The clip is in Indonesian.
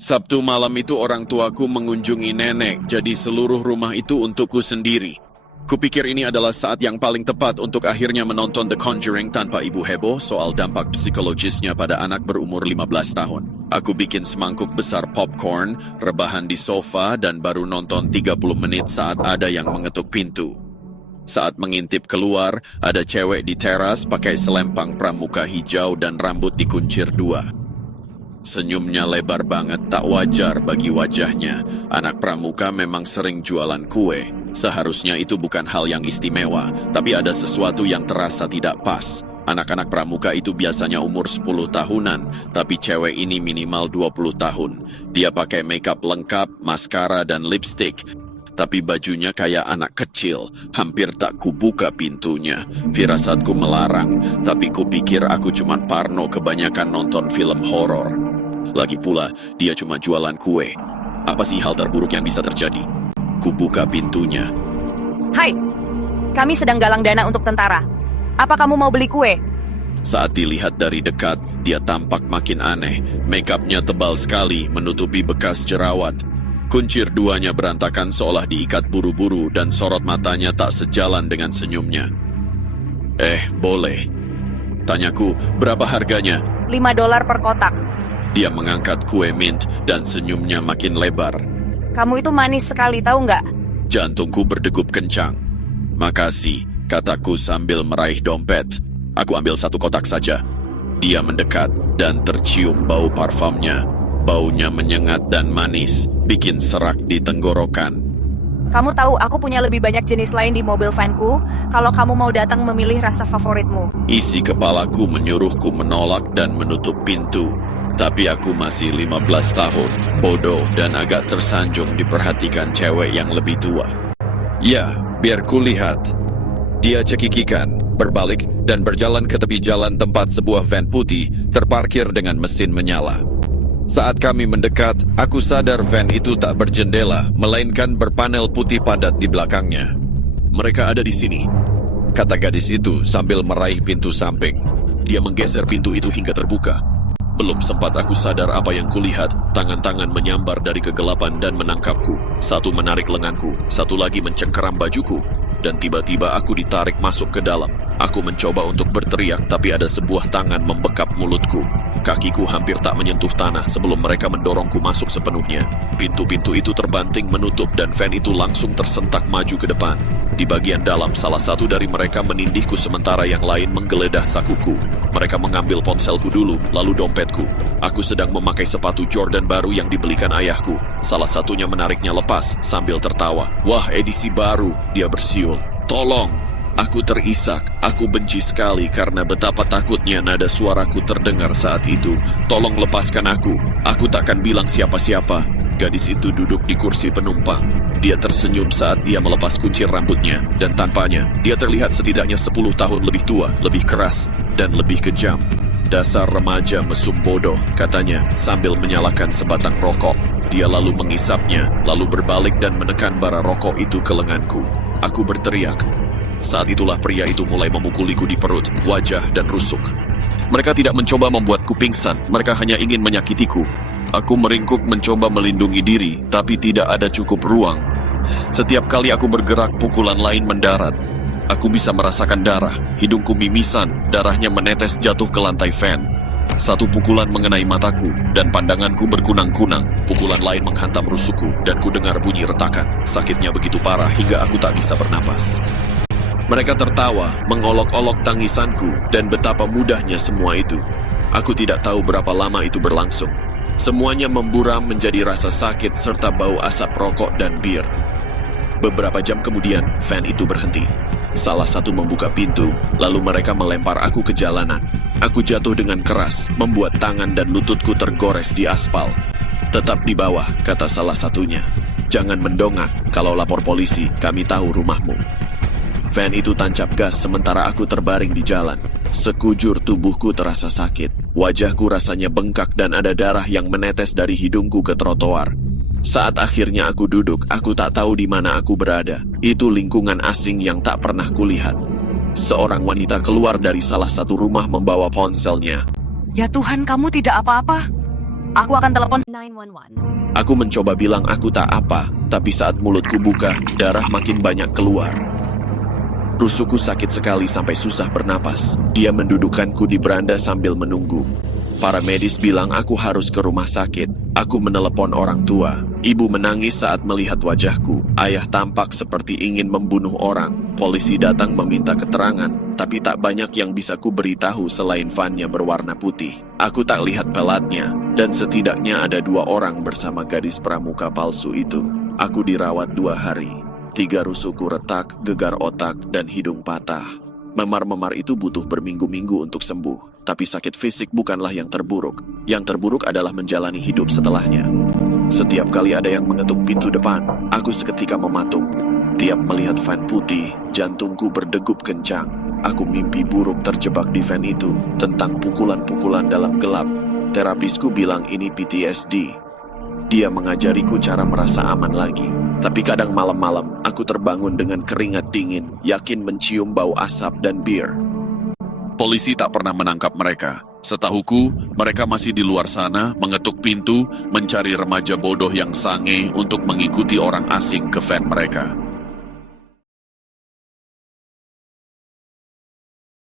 Sabtu malam itu orang tuaku mengunjungi nenek, jadi seluruh rumah itu untukku sendiri. Kupikir ini adalah saat yang paling tepat untuk akhirnya menonton The Conjuring tanpa ibu heboh soal dampak psikologisnya pada anak berumur 15 tahun. Aku bikin semangkuk besar popcorn, rebahan di sofa, dan baru nonton 30 menit saat ada yang mengetuk pintu. Saat mengintip keluar, ada cewek di teras pakai selempang pramuka hijau dan rambut dikuncir dua. Senyumnya lebar banget, tak wajar bagi wajahnya. Anak pramuka memang sering jualan kue. Seharusnya itu bukan hal yang istimewa, tapi ada sesuatu yang terasa tidak pas. Anak-anak pramuka itu biasanya umur 10 tahunan, tapi cewek ini minimal 20 tahun. Dia pakai makeup lengkap, maskara, dan lipstick. Tapi bajunya kayak anak kecil, hampir tak kubuka pintunya. Firasatku melarang, tapi kupikir aku cuma parno kebanyakan nonton film horor. Lagi pula, dia cuma jualan kue. Apa sih hal terburuk yang bisa terjadi? Kubuka pintunya. Hai, kami sedang galang dana untuk tentara. Apa kamu mau beli kue? Saat dilihat dari dekat, dia tampak makin aneh. Makeupnya tebal sekali, menutupi bekas jerawat. Kuncir duanya berantakan seolah diikat buru-buru dan sorot matanya tak sejalan dengan senyumnya. Boleh. Tanyaku, berapa harganya? $5 per kotak. Dia mengangkat kue mint dan senyumnya makin lebar. Kamu itu manis sekali, tahu nggak? Jantungku berdegup kencang. Makasih, kataku sambil meraih dompet. Aku ambil 1 kotak saja. Dia mendekat dan tercium bau parfumnya. Baunya menyengat dan manis, bikin serak di tenggorokan. Kamu tahu aku punya lebih banyak jenis lain di mobil vanku. Kalau kamu mau datang memilih rasa favoritmu. Isi kepalaku menyuruhku menolak dan menutup pintu. Tapi aku masih 15 tahun, bodoh dan agak tersanjung diperhatikan cewek yang lebih tua. Ya, biar kulihat. Dia cekikikan, berbalik, dan berjalan ke tepi jalan tempat sebuah van putih terparkir dengan mesin menyala. Saat kami mendekat, aku sadar van itu tak berjendela, melainkan berpanel putih padat di belakangnya. Mereka ada di sini, kata gadis itu sambil meraih pintu samping. Dia menggeser pintu itu hingga terbuka. Belum sempat aku sadar apa yang kulihat, tangan-tangan menyambar dari kegelapan dan menangkapku. Satu menarik lenganku, satu lagi mencengkeram bajuku, dan tiba-tiba aku ditarik masuk ke dalam. Aku mencoba untuk berteriak, tapi ada sebuah tangan membekap mulutku. Kakiku hampir tak menyentuh tanah sebelum mereka mendorongku masuk sepenuhnya. Pintu-pintu itu terbanting menutup dan van itu langsung tersentak maju ke depan. Di bagian dalam, salah satu dari mereka menindihku sementara yang lain menggeledah sakuku. Mereka mengambil ponselku dulu, lalu dompetku. Aku sedang memakai sepatu Jordan baru yang dibelikan ayahku. Salah satunya menariknya lepas sambil tertawa. Wah, edisi baru, dia bersiul. Tolong! Aku terisak, aku benci sekali karena betapa takutnya nada suaraku terdengar saat itu. Tolong lepaskan aku takkan bilang siapa-siapa. Gadis itu duduk di kursi penumpang. Dia tersenyum saat dia melepas kuncir rambutnya, dan tanpanya, dia terlihat setidaknya 10 tahun lebih tua, lebih keras, dan lebih kejam. Dasar remaja mesum bodoh, katanya, sambil menyalakan sebatang rokok. Dia lalu mengisapnya, lalu berbalik dan menekan bara rokok itu ke lenganku. Aku berteriak. Saat itulah pria itu mulai memukuliku di perut, wajah, dan rusuk. Mereka tidak mencoba membuatku pingsan, mereka hanya ingin menyakitiku. Aku meringkuk mencoba melindungi diri, tapi tidak ada cukup ruang. Setiap kali aku bergerak, pukulan lain mendarat. Aku bisa merasakan darah, hidungku mimisan, darahnya menetes jatuh ke lantai van. Satu pukulan mengenai mataku, dan pandanganku berkunang-kunang. Pukulan lain menghantam rusukku, dan ku dengar bunyi retakan. Sakitnya begitu parah hingga aku tak bisa bernapas. Mereka tertawa, mengolok-olok tangisanku, dan betapa mudahnya semua itu. Aku tidak tahu berapa lama itu berlangsung. Semuanya memburam menjadi rasa sakit serta bau asap rokok dan bir. Beberapa jam kemudian, van itu berhenti. Salah satu membuka pintu, lalu mereka melempar aku ke jalanan. Aku jatuh dengan keras, membuat tangan dan lututku tergores di aspal. Tetap di bawah, kata salah satunya. Jangan mendongak, kalau lapor polisi, kami tahu rumahmu. Van itu tancap gas sementara aku terbaring di jalan. Sekujur tubuhku terasa sakit. Wajahku rasanya bengkak dan ada darah yang menetes dari hidungku ke trotoar. Saat akhirnya aku duduk, aku tak tahu di mana aku berada. Itu lingkungan asing yang tak pernah kulihat. Seorang wanita keluar dari salah satu rumah membawa ponselnya. Ya Tuhan, kamu tidak apa-apa? Aku akan telepon 911. Aku mencoba bilang aku tak apa, tapi saat mulutku buka, darah makin banyak keluar. Rusukku sakit sekali sampai susah bernapas. Dia mendudukkanku di beranda sambil menunggu. Para medis bilang aku harus ke rumah sakit. Aku menelepon orang tua. Ibu menangis saat melihat wajahku. Ayah tampak seperti ingin membunuh orang. Polisi datang meminta keterangan, tapi tak banyak yang bisa ku beritahu selain vannya berwarna putih. Aku tak lihat pelatnya, dan setidaknya ada 2 orang bersama gadis pramuka palsu itu. Aku dirawat 2 hari. 3 rusukku retak, gegar otak, dan hidung patah. Memar-memar itu butuh berminggu-minggu untuk sembuh, tapi sakit fisik bukanlah yang terburuk. Yang terburuk adalah menjalani hidup setelahnya. Setiap kali ada yang mengetuk pintu depan, aku seketika mematung. Tiap melihat van putih, jantungku berdegup kencang. Aku mimpi buruk terjebak di van itu, tentang pukulan-pukulan dalam gelap. Terapisku bilang ini PTSD. Dia mengajariku cara merasa aman lagi. Tapi kadang malam-malam, aku terbangun dengan keringat dingin, yakin mencium bau asap dan bir. Polisi tak pernah menangkap mereka. Setahuku, mereka masih di luar sana, mengetuk pintu, mencari remaja bodoh yang sange untuk mengikuti orang asing ke van mereka.